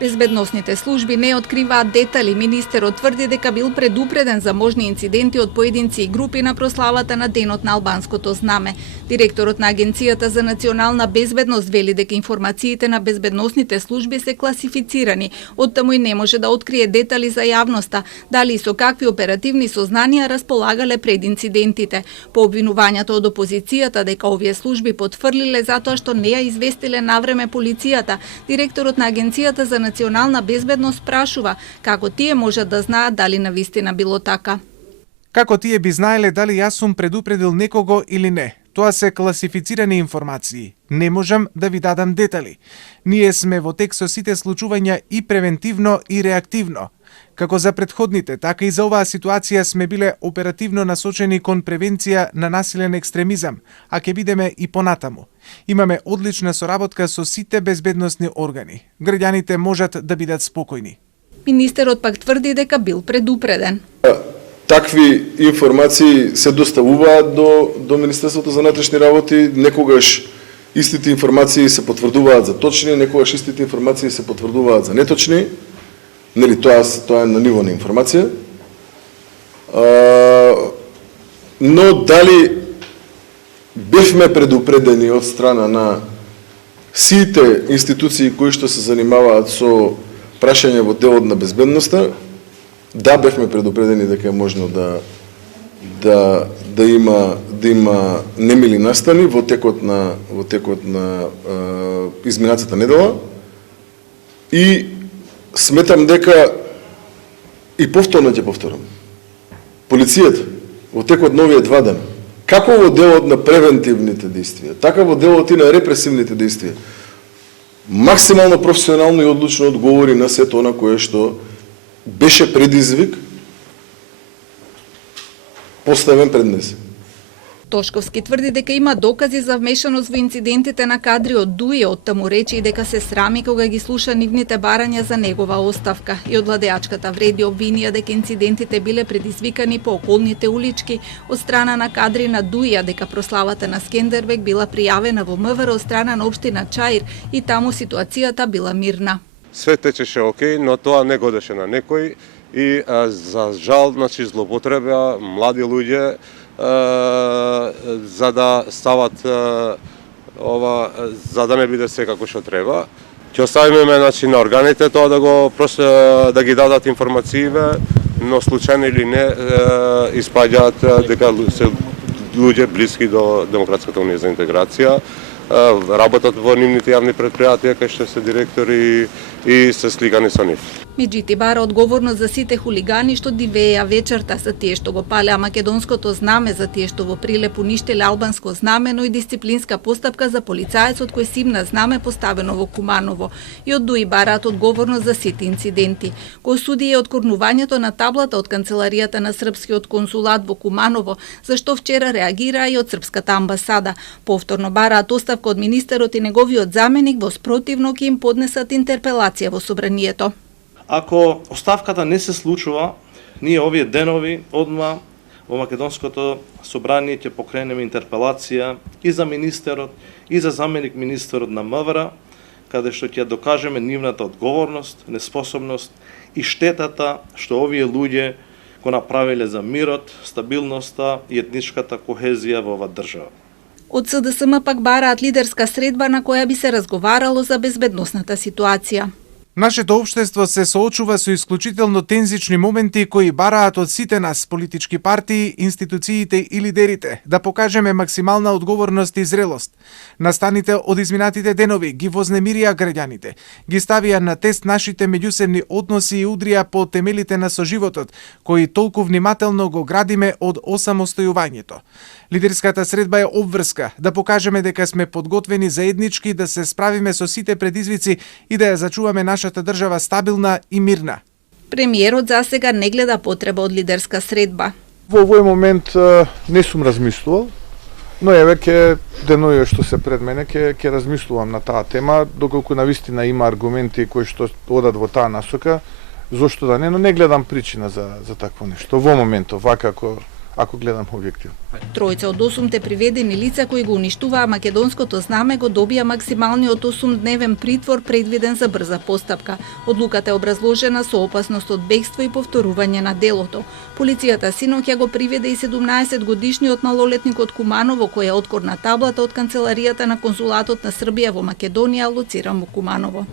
Безбедносните служби не откриваат детали. Министерот тврди дека бил предупреден за можни инциденти од поединци и групи на прославата на Денот на албанското знаме. Директорот на Агенцијата за национална безбедност вели дека информациите на безбедносните служби се класифицирани, оттаму и не може да открие детали за јавноста, дали и со какви оперативни сознанија располагале пред инцидентите. По обвинувањето од опозицијата дека овие служби потврлиле затоа што не ја известиле навреме полицијата, директорот на Агенцијата за национална безбедност прашува како тие можат да знаат дали навистина било така. Како тие би знаеле дали јас сум предупредил некого или не? Тоа се класифицирани информации. Не можам да ви дадам детали. Ние сме во тек со сите случувања и превентивно и реактивно. Како за претходните, така и за оваа ситуација сме биле оперативно насочени кон превенција на насилен екстремизам, а ќе бидеме и понатаму. Имаме одлична соработка со сите безбедносни органи. Граѓаните можат да бидат спокојни. Министерот пак тврди дека бил предупреден. Такви информации се доставуваат до Министерството за внатрешни работи, некогаш истите информации се потврдуваат за точни, некогаш истите информации се потврдуваат за неточни. Нели, тоа е на ниво на информација. Но дали бевме предупредени од страна на сите институции кои што се занимаваат со прашање во делот на безбедноста, да, бевме предупредени дека е можно да има немили настани во текот на изминатата недела и сметам дека и повторно ќе повторам. Полицијата во текот на овие 2 дена, како во делот на превентивните действија, така во делот и на репресивните действија, максимално професионално и одлучно одговори на сето она кое што беше предизвик поставен пред нас. Тошковски тврди дека има докази за вмешаност во инцидентите на кадри од ДУИ, оттаму рече и дека се срами кога ги слуша нивните барања за негова оставка. И од владеачката вреди обвинија дека инцидентите биле предизвикани по околните улички од страна на кадри на ДУИ, дека прославата на Скендербег била пријавена во МВР од страна на општина Чаир и таму ситуацијата била мирна. Све течеше окей, но тоа не годеше на некој и за жал, злоупотреба млади луѓе за да стават за да не биде се како што треба. Ќе оставиме на органите тоа да ги дадат информацииве, но случајно или не испаѓаат дека се луѓе блиски до Демократската унија за интеграција, работат во нивните јавни предпријатија кај што се директори и се сликани со нив. Меджити бара одговорност за сите хулигани што дивееа вечерта, за тие што го палеа македонското знаме, за тие што во Прилеп уништиле албанско знаме, но и дисциплинска постапка за полицаецот кој симна знаме поставено во Куманово. И од ДУИ бараат одговорност за сите инциденти. Кој суди е откорнувањето на таблата од канцеларијата на српскиот консулат во Куманово, зашто вчера реагираа и од српската амбасада. Повторно бараат оставка од министерот и неговиот заменик, во спротивно ќе им поднесат интерпелација во собранието. Ако оставката не се случува, ние овие денови одма во Македонското собрание ќе покренеме интерпелација и за министерот, и за заменик министерот на МВР, каде што ќе докажеме нивната одговорност, неспособност и штетата што овие луѓе го направиле за мирот, стабилноста и етничката кохезија во оваа држава. Од СДСМ пак бараат лидерска средба на која би се разговарало за безбедносната ситуација. Нашето општество се соочува со исклучително тензични моменти кои бараат од сите нас, политички партии, институциите и лидерите, да покажеме максимална одговорност и зрелост. Настаните од изминатите денови ги вознемирија граѓаните, ги ставија на тест нашите меѓусебни односи и удрија по темелите на соживотот, кои толку внимателно го градиме од осамостојувањето. Лидерската средба е обврска, да покажеме дека сме подготвени заеднички да се справиме со сите предизвици и да ја зачуваме нашата држава стабилна и мирна. Премиерот засега не гледа потреба од лидерска средба. Во овој момент не сум размислувал, но еве ке денови што се пред мене ке размислувам на таа тема, доколку навистина има аргументи кои што одат во таа насока, зошто да не, но не гледам причина за такво нешто во моментов, вака ако гледам објективно. Тројца од 8 приведени лица кои го уништуваа македонското знаме го добија максималниот 8-дневен притвор предвиден за брза постапка. Одлуката е образложена со опасност од бегство и повторување на делото. Полицијата синоќа го приведе и 17-годишниот малолетник од Куманово кој е откор на таблата од канцеларијата на конзулатот на Србија во Македонија, лоциран во Куманово.